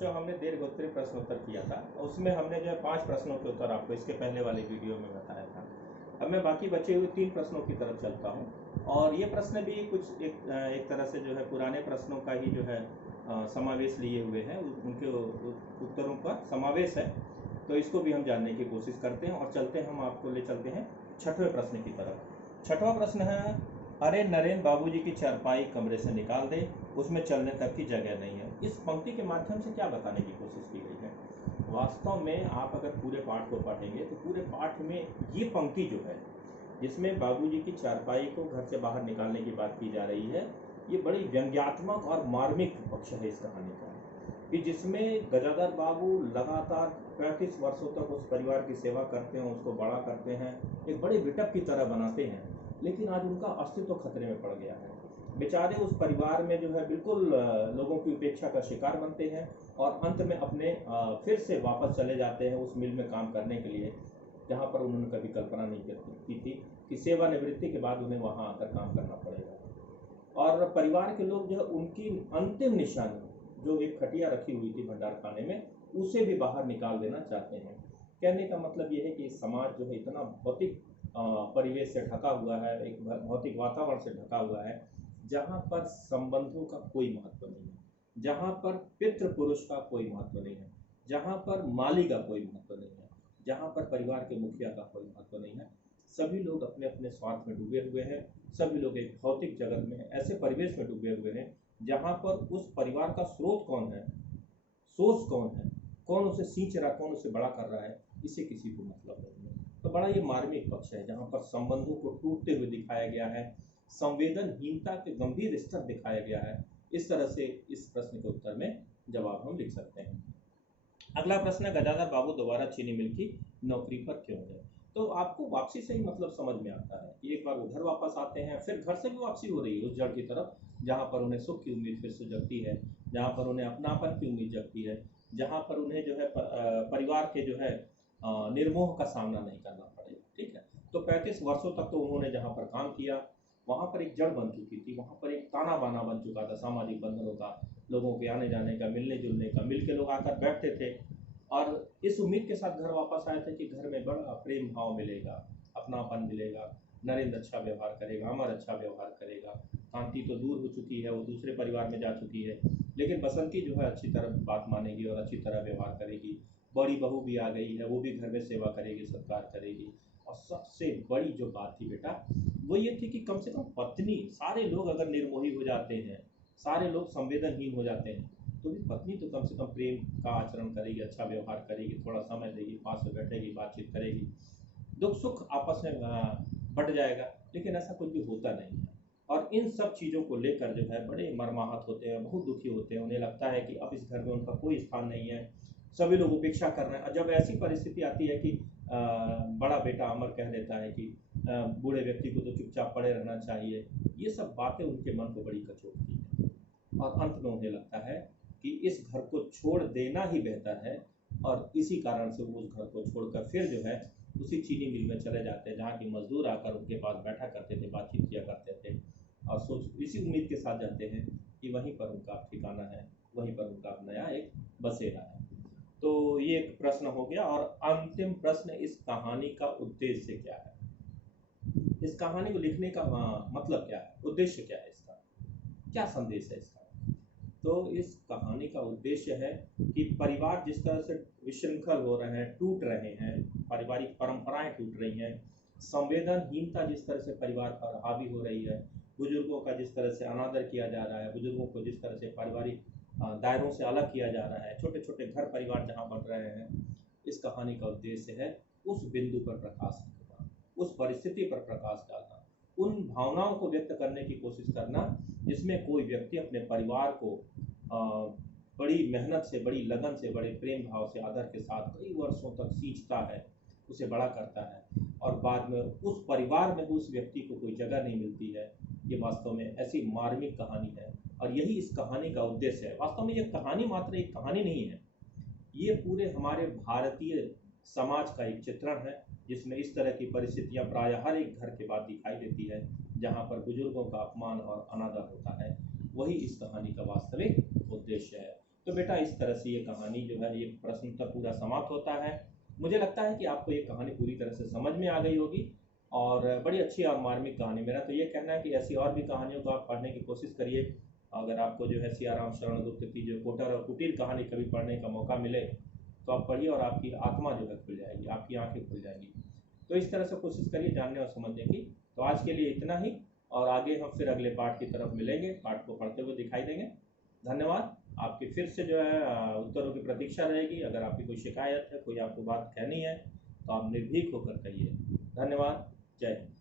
बच्चों, हमने दीर्घोत्तरीय प्रश्नोत्तर किया था। उसमें हमने जो है 5 प्रश्नों के उत्तर आपको इसके पहले वाले वीडियो में बताया था। अब मैं बाकी बचे हुए 3 प्रश्नों की तरफ चलता हूँ और ये प्रश्न भी कुछ एक तरह से जो है पुराने प्रश्नों का ही जो है समावेश लिए हुए हैं, उनके उत्तरों का समावेश है। तो इसको भी हम जानने की कोशिश करते हैं और चलते हैं, हम आपको ले चलते हैं 6वें प्रश्न की तरफ। 6वां प्रश्न है, अरे नरेन बाबूजी की चारपाई कमरे से निकाल दे, उसमें चलने तक की जगह नहीं है। इस पंक्ति के माध्यम से क्या बताने की कोशिश की गई है? वास्तव में आप अगर पूरे पाठ को पढ़ेंगे तो पूरे पाठ में ये पंक्ति जो है, जिसमें बाबूजी की चारपाई को घर से बाहर निकालने की बात की जा रही है, ये बड़ी व्यंग्यात्मक और मार्मिक पक्ष है इस कहानी का, कि जिसमें गजाधर बाबू लगातार 35 वर्षों तक उस परिवार की सेवा करते हैं, उसको बड़ा करते हैं, एक बड़े बिटप की तरह बनाते हैं, लेकिन आज उनका अस्तित्व खतरे में पड़ गया है। बेचारे उस परिवार में जो है बिल्कुल लोगों की उपेक्षा का शिकार बनते हैं और अंत में अपने फिर से वापस चले जाते हैं उस मिल में काम करने के लिए, जहाँ पर उन्होंने कभी कल्पना नहीं की थी कि सेवानिवृत्ति के बाद उन्हें वहाँ आकर काम करना पड़ेगा। और परिवार के लोग जो है उनकी अंतिम निशानी, जो एक खटिया रखी हुई थी भंडार खाने में, उसे भी बाहर निकाल देना चाहते हैं। कहने का मतलब ये है कि समाज जो है इतना भौतिक परिवेश से ढका हुआ है, एक भौतिक वातावरण से ढका हुआ है, जहाँ पर संबंधों का कोई महत्व नहीं है, जहाँ पर पितृ पुरुष का कोई महत्व नहीं है, जहाँ पर माली का कोई महत्व नहीं है, जहाँ पर परिवार के मुखिया का कोई महत्व नहीं है। सभी लोग अपने अपने स्वार्थ में डूबे हुए हैं, सभी लोग एक भौतिक जगत में ऐसे परिवेश में डूबे हुए हैं जहाँ पर उस परिवार का स्रोत कौन है, सोर्स कौन है, कौन उसे सींच रहा, कौन उसे बड़ा कर रहा है, इसे किसी को मतलब नहीं है। तो बड़ा ये मार्मिक पक्ष है जहाँ पर संबंधों को टूटते हुए दिखाया गया है, संवेदनहीनता के गंभीर स्तर दिखाया गया है। इस तरह से इस प्रश्न के उत्तर में जवाब हम लिख सकते हैं। अगला प्रश्न है, गजाधर बाबू दोबारा चीनी मिल की नौकरी पर क्यों गए? तो आपको वापसी से ही मतलब समझ में आता है कि एक बार वो घर वापस आते हैं, फिर घर से भी वापसी हो रही है उस जड़ की तरफ, जहाँ पर उन्हें सुख की उम्मीद फिर से जगती है, जहाँ पर उन्हें अपनापन की उम्मीद जगती है, जहाँ पर उन्हें जो है परिवार के जो है निर्मोह का सामना नहीं करना पड़ेगा। ठीक है, तो 35 वर्षों तक तो उन्होंने जहाँ पर काम किया वहाँ पर एक जड़ बन चुकी थी, वहाँ पर एक ताना बाना बन चुका था सामाजिक बंधनों का, लोगों के आने जाने का, मिलने जुलने का, मिल के लोग आकर बैठते थे और इस उम्मीद के साथ घर वापस आए थे कि घर में बड़ा प्रेम भाव मिलेगा, अपनापन मिलेगा, नरेंद्र अच्छा व्यवहार करेगा, अमर अच्छा व्यवहार करेगा। कांति तो दूर हो चुकी है, वो दूसरे परिवार में जा चुकी है, लेकिन बसंती जो है अच्छी तरह बात मानेगी और अच्छी तरह व्यवहार करेगी। बड़ी बहू भी आ गई है, वो भी घर में सेवा करेगी, सत्कार करेगी। और सबसे बड़ी जो बात थी बेटा, वो ये थी कि कम से कम पत्नी, सारे लोग अगर निर्मोही हो जाते हैं, सारे लोग संवेदनहीन हो जाते हैं, तो भी पत्नी तो कम से कम प्रेम का आचरण करेगी, अच्छा व्यवहार करेगी, थोड़ा समय देगी, पास में बैठेगी, बातचीत करेगी, दुख सुख आपस में बट जाएगा। लेकिन ऐसा कुछ भी होता नहीं है और इन सब चीज़ों को लेकर जो है बड़े मर्माहत होते हैं, बहुत दुखी होते हैं। उन्हें लगता है कि अब इस घर में उनका कोई स्थान नहीं है, सभी लोग उपेक्षा कर रहे हैं। और जब ऐसी परिस्थिति आती है कि बड़ा बेटा अमर कह देता है कि बूढ़े व्यक्ति को तो चुपचाप पड़े रहना चाहिए, ये सब बातें उनके मन को बड़ी कचोटती हैं और अंत में उन्हें लगता है कि इस घर को छोड़ देना ही बेहतर है। और इसी कारण से वो उस घर को छोड़कर फिर जो है उसी चीनी मिल में चले जाते हैं, जहाँ के मजदूर आकर उनके पास बैठा करते थे, बातचीत किया करते थे और सोच इसी उम्मीद के साथ जाते हैं कि वहीं पर उनका ठिकाना है, वहीं पर उनका नया एक बसेरा है। तो ये एक प्रश्न हो गया। और अंतिम प्रश्न, इस कहानी का उद्देश्य क्या है? इस कहानी को लिखने का मतलब क्या है, उद्देश्य क्या है, इसका क्या संदेश है इसका? तो इस कहानी का उद्देश्य है कि परिवार जिस तरह से विशृंखल हो रहे हैं, टूट रहे हैं, पारिवारिक परंपराएं टूट रही हैं, संवेदनहीनता जिस तरह से परिवार पर हावी हो रही है, बुजुर्गों का जिस तरह से अनादर किया जा रहा है, बुजुर्गों को जिस तरह से पारिवारिक दायरों से अलग किया जा रहा है, छोटे छोटे घर परिवार जहाँ बन रहे हैं, इस कहानी का उद्देश्य है उस बिंदु पर प्रकाश डालना, उस परिस्थिति पर प्रकाश डालना, उन भावनाओं को व्यक्त करने की कोशिश करना जिसमें कोई व्यक्ति अपने परिवार को बड़ी मेहनत से, बड़ी लगन से, बड़े प्रेम भाव से, आदर के साथ कई वर्षों तक सींचता है, उसे बड़ा करता है और बाद में उस परिवार में उस व्यक्ति को कोई जगह नहीं मिलती है। ये वास्तव में ऐसी मार्मिक कहानी है और यही इस कहानी का उद्देश्य है। वास्तव में ये कहानी मात्र एक कहानी नहीं है, ये पूरे हमारे भारतीय समाज का एक चित्रण है, जिसमें इस तरह की परिस्थितियां प्रायः हर एक घर के बाद दिखाई देती है, जहां पर बुजुर्गों का अपमान और अनादर होता है। वही इस कहानी का वास्तविक उद्देश्य है। तो बेटा इस तरह से ये कहानी जो है, ये प्रश्न उत्तर पूरा समाप्त होता है। मुझे लगता है कि आपको ये कहानी पूरी तरह से समझ में आ गई होगी और बड़ी अच्छी और मार्मिक कहानी। मेरा तो ये कहना है कि ऐसी और भी कहानियों को आप पढ़ने की कोशिश करिए। अगर आपको जो है सियाराम शरण गुप्त की जो कोटर और कुटीर कहानी कभी पढ़ने का मौका मिले तो आप पढ़िए और आपकी आत्मा जो है खुल जाएगी, आपकी आंखें खुल जाएंगी। तो इस तरह से कोशिश करिए जानने और समझने की। तो आज के लिए इतना ही, और आगे हम फिर अगले पाठ की तरफ मिलेंगे, पाठ को पढ़ते हुए दिखाई देंगे। धन्यवाद। आपकी फिर से जो है उत्तरों की प्रतीक्षा रहेगी। अगर आपकी कोई शिकायत है, कोई आपको बात कहनी है तो आप निर्भीक होकर कहिए। धन्यवाद। जय हिंद।